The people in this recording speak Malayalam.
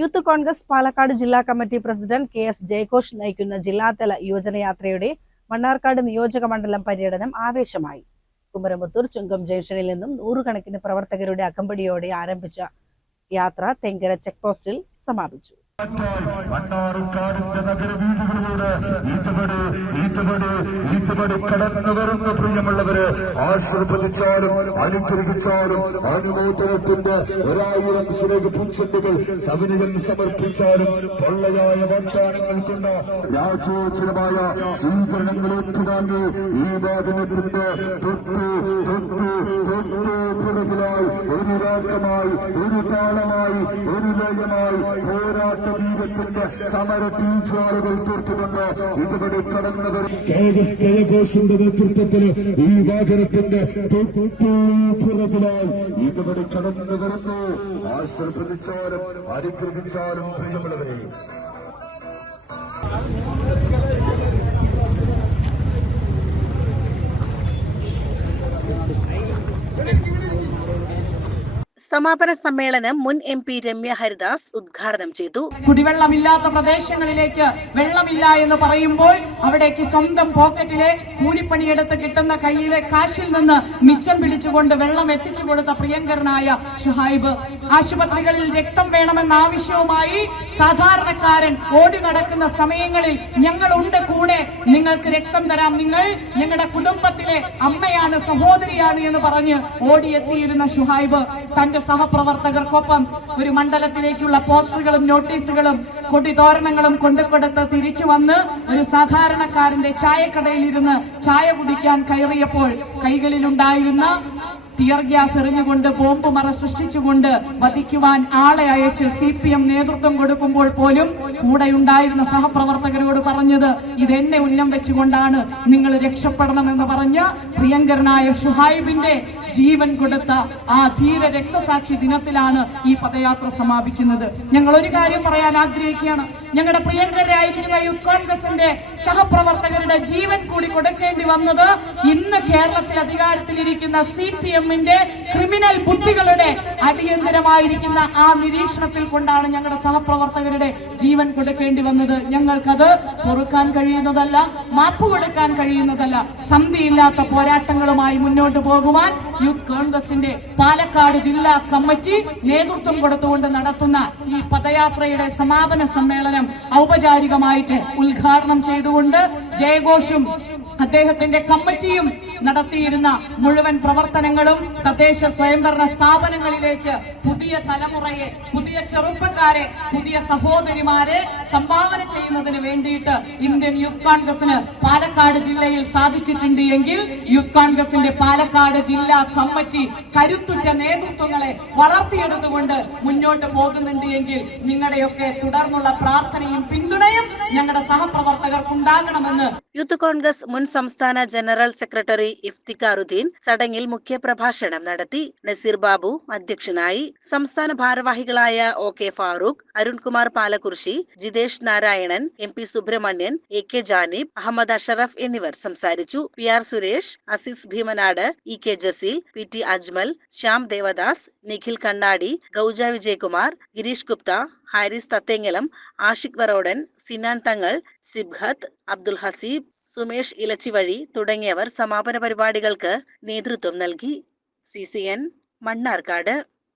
യൂത്ത് കോൺഗ്രസ് പാലക്കാട് ജില്ലാ കമ്മിറ്റി പ്രസിഡന്റ് KS ജയഘോഷ് നയിക്കുന്ന ജില്ലാതല യുവജനയാത്രയുടെ മണ്ണാർക്കാട് നിയോജക മണ്ഡലം പര്യടനം ആവേശമായി. കുമരമുത്തൂർ ചുങ്കം ജംഗ്ഷനിൽ നിന്നും നൂറുകണക്കിന് പ്രവർത്തകരുടെ അകമ്പടിയോടെ ആരംഭിച്ച യാത്ര തെങ്കര ചെക്ക് പോസ്റ്റിൽ സമാപിച്ചു. മണ്ണാർക്കാടിന്റെ നഗരവീഥികളിലൂടെ കടന്നു വരുന്ന പ്രിയമുള്ളവര് ആശീർവദിച്ചാലും അനുഗ്രഹിച്ചാലും അനുമോദനത്തിന്റെ 1000 സ്നേഹപുഞ്ചണ്ടുകൾ സവിനയം സമർപ്പിച്ചാലും പൊള്ളയായ വാഗ്ദാനങ്ങൾ കൊണ്ട് രാജോചനമായ സ്വീകരണങ്ങൾ ഏറ്റുവാങ്ങി ഈ വാദനത്തിന്റെ പുറകിലായി ഒരു രാഗമായി ഒരു താളമായി ഒരു ലയമായി പോരാട്ട വീരത്തിന്റെ സമര തീജ്വാലകൾ തീർത്തുകൊണ്ട് ഇതുവരെ കടന്നവർ ജയഘോഷിന്റെ നേതൃത്വത്തിൽ ഈ വാഹനത്തിന്റെ പുറകിലായി ഇതുവരെ കടന്നു വരുന്നു. ആശീർവദിച്ചാലും അനുഗ്രഹിച്ചാലും പ്രിയമുള്ളവരെ സമാപന സമ്മേളനം മുൻ MP രമ്യ ഹരിദാസ് ഉദ്ഘാടനം ചെയ്തു. കുടിവെള്ളമില്ലാത്ത പ്രദേശങ്ങളിലേക്ക് വെള്ളമില്ല എന്ന് പറയുമ്പോൾ അവിടേക്ക് സ്വന്തം പോക്കറ്റിലെ കൂലിപ്പണിയെടുത്ത് കിട്ടുന്ന കയ്യിലെ കാശിൽ നിന്ന് മിച്ചം പിടിച്ചുകൊണ്ട് വെള്ളം എത്തിച്ചു കൊടുത്ത പ്രിയങ്കരനായ ഷുഹൈബ്, ആശുപത്രികളിൽ രക്തം വേണമെന്ന ആവശ്യവുമായി സാധാരണക്കാരൻ ഓടി നടക്കുന്ന സമയങ്ങളിൽ ഞങ്ങളുണ്ട് കൂടെ, നിങ്ങൾക്ക് രക്തം തരാം, നിങ്ങൾ ഞങ്ങളുടെ കുടുംബത്തിലെ അമ്മയാണ്, സഹോദരിയാണ് എന്ന് പറഞ്ഞ് ഓടിയെത്തിയിരുന്ന ഷുഹൈബ് തന്റെ സഹപ്രവർത്തകർക്കൊപ്പം ഒരു മണ്ഡലത്തിലേക്കുള്ള പോസ്റ്ററുകളും നോട്ടീസുകളും കൊടിതോരണങ്ങളും കൊണ്ടുകൊടുത്ത് തിരിച്ചു വന്ന് ഒരു സാധാരണക്കാരന്റെ ചായക്കടയിലിരുന്ന് ചായ കുടിക്കാൻ കയറിയപ്പോൾ കൈകളിലുണ്ടായിരുന്ന ടിയർ ഗ്യാസ് എറിഞ്ഞുകൊണ്ട് ബോംബ് മറ സൃഷ്ടിച്ചുകൊണ്ട് വധിക്കുവാൻ ആളെ അയച്ച് CPM നേതൃത്വം കൊടുക്കുമ്പോൾ പോലും കൂടെയുണ്ടായിരുന്ന സഹപ്രവർത്തകരോട് പറഞ്ഞത് ഇതെന്നെ ഉന്നം വെച്ചുകൊണ്ടാണ്, നിങ്ങൾ രക്ഷപ്പെടണമെന്ന് പറഞ്ഞ പ്രിയങ്കരനായ ഷുഹൈബിന്റെ ജീവൻ കൊടുത്ത ആ ധീര രക്തസാക്ഷി ദിനത്തിലാണ് ഈ പദയാത്ര സമാപിക്കുന്നത്. ഞങ്ങൾ ഒരു കാര്യം പറയാൻ ആഗ്രഹിക്കുകയാണ്. ഞങ്ങളുടെ പ്രിയങ്കരായിരിക്കുന്ന യൂത്ത് കോൺഗ്രസിന്റെ സഹപ്രവർത്തകരുടെ ജീവൻ കൂടി കൊടുക്കേണ്ടി വന്നത് ഇന്ന് കേരളത്തിൽ അധികാരത്തിലിരിക്കുന്ന CPM-ന്റെ ക്രിമിനൽ ബുദ്ധികളുടെ അടിയന്തരമായിരിക്കുന്ന ആ നിരീക്ഷണത്തിൽ കൊണ്ടാണ് ഞങ്ങളുടെ സഹപ്രവർത്തകരുടെ ജീവൻ കൊടുക്കേണ്ടി വന്നത്. ഞങ്ങൾക്കത് പൊറുക്കാൻ കഴിയുന്നതല്ല, മാപ്പ് കൊടുക്കാൻ കഴിയുന്നതല്ല. സന്ധിയില്ലാത്ത പോരാട്ടങ്ങളുമായി മുന്നോട്ട് പോകുവാൻ യൂത്ത് കോൺഗ്രസിന്റെ പാലക്കാട് ജില്ലാ കമ്മിറ്റി നേതൃത്വം കൊടുത്തുകൊണ്ട് നടത്തുന്ന ഈ പദയാത്രയുടെ സമാപന സമ്മേളനം ഔപചാരികമായിട്ട് ഉദ്ഘാടനം ചെയ്തുകൊണ്ട് ജയഘോഷും അദ്ദേഹത്തിന്റെ കമ്മിറ്റിയും നടത്തിയിരുന്ന മുഴുവൻ പ്രവർത്തനങ്ങളും തദ്ദേശ സ്വയംഭരണ സ്ഥാപനങ്ങളിലേക്ക് പുതിയ തലമുറയെ, പുതിയ ചെറുപ്പക്കാരെ, പുതിയ സഹോദരിമാരെ സംഭാവന ചെയ്യുന്നതിന് വേണ്ടിയിട്ട് ഇന്ത്യൻ യൂത്ത് കോൺഗ്രസിന് പാലക്കാട് ജില്ലയിൽ സാധിച്ചിട്ടുണ്ട് എങ്കിൽ യൂത്ത് കോൺഗ്രസിന്റെ പാലക്കാട് ജില്ലാ കമ്മിറ്റി കരുത്തുറ്റ നേതൃത്വങ്ങളെ വളർത്തിയെടുത്തുകൊണ്ട് മുന്നോട്ട് പോകുന്നുണ്ട് എങ്കിൽ നിങ്ങളുടെയൊക്കെ തുടർന്നുള്ള പ്രാർത്ഥനയും പിന്തുണയും ഞങ്ങളുടെ സഹപ്രവർത്തകർക്കുണ്ടാകണമെന്ന് യൂത്ത് കോൺഗ്രസ് മുൻ സംസ്ഥാന ജനറൽ സെക്രട്ടറി ഇഫ്തിഖാറുദ്ദീൻ ചടങ്ങിൽ മുഖ്യപ്രഭാഷണം നടത്തി. നസീർ ബാബു അധ്യക്ഷനായി. സംസ്ഥാന ഭാരവാഹികളായ OK Farooq, Arunkumar Palakkurissi, Jithesh Narayanan, MP Subramanian, AK Janib, Ahmed Ashraf എന്നിവർ സംസാരിച്ചു. PR Suresh, Azeez Bheemanad, EK Jaseel, PT Ajmal, Shyam Devdas, Nikhil കണ്ണാടി, ഗൗജ വിജയകുമാർ, ഗിരീഷ് ഗുപ്ത, ഹാരിസ് തത്തേങ്ങലം, ആഷിഖ് വറോഡൻ, സിനാൻ തങ്ങൾ, സിബ്ഹത്ത്, അബ്ദുൽ ഹസീബ്, സുമേഷ് ഇലച്ചിവഴി തുടങ്ങിയവർ സമാപന പരിപാടികൾക്ക് നേതൃത്വം നൽകി. CCN മണ്ണാർക്കാട്.